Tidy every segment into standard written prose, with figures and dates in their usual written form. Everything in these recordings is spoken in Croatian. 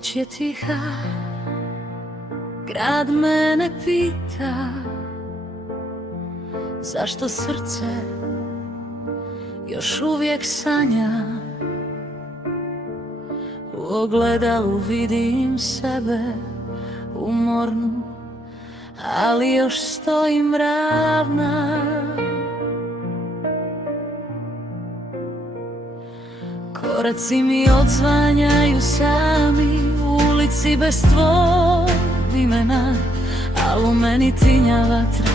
Noć je tiha, grad mene pita zašto srce još uvijek sanja. U ogledalu vidim sebe umornu, ali još stojim ravna. Koraci mi odzvanjaju sami u ulici bez tvog imena, al u meni tinja vatra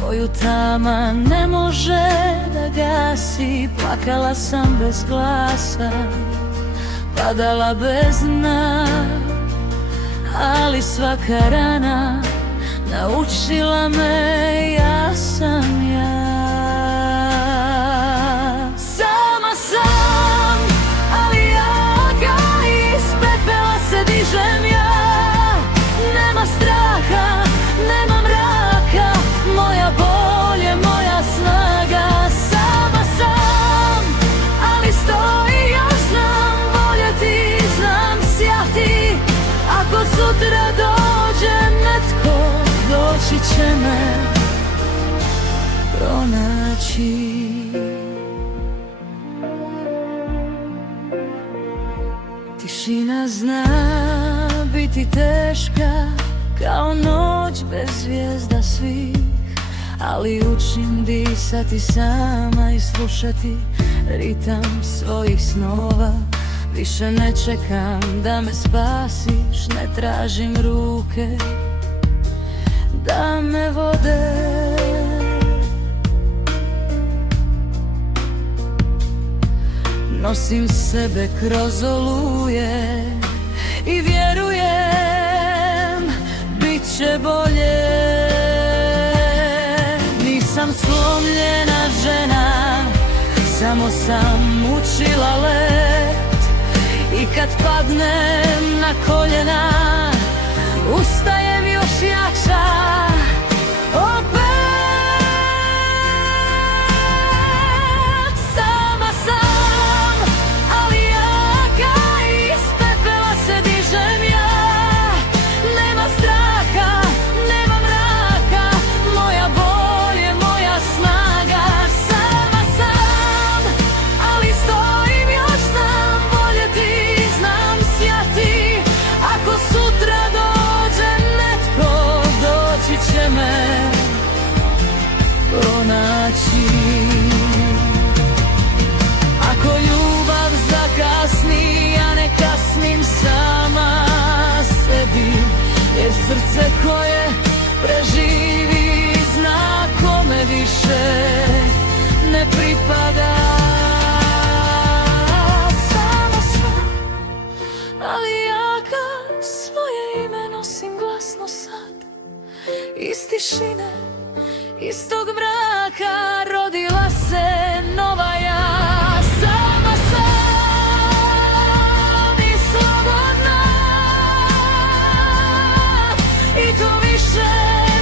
koju tama ne može da gasi. Plakala sam bez glasa, padala bez dna, ali svaka rana naučila me ja sam ja. Sama sam, ali jaka, iz pepela se dižem ja. Nema straha, nema mraka, moja bol je moja snaga. Sama sam, ali stoji još znam voljeti, znam sjati. Ako sutra dođe netko, doći će me pronaći. Tišina zna biti teška kao noć bez zvijezda svih, ali učim disati sama i slušati ritam svojih snova. Više ne čekam da me spasiš, ne tražim ruke da me vode. Nosim sebe kroz oluje i vjerujem bit će bolje. Nisam slomljena žena, samo sam učila let. I kad padnem na koljena, ustajem još jača. Opet sama sam, ali jaka, iz pepela se dižem ja. Nema straha, nema mraka, moja bol je moja snaga. Sama sam, ali stojim još znam voljeti, znam sjati. Ako sutra dođe netko, doći će me pronaći. Ako ljubav zakasni, ja ne kasnim sama sebi, jer srce koje preživi zna kome više ne pripada. Sama sam, ali jaka, svoje ime nosim glasno sad. Iz tišine, iz tog mraka rodila se nova ja. Sama sam i slobodna, i to više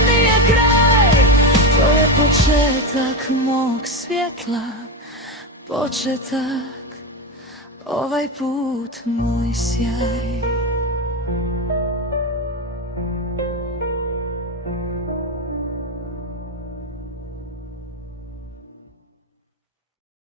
nije kraj. To je početak mog svjetla, početak ovaj put moj sjaj.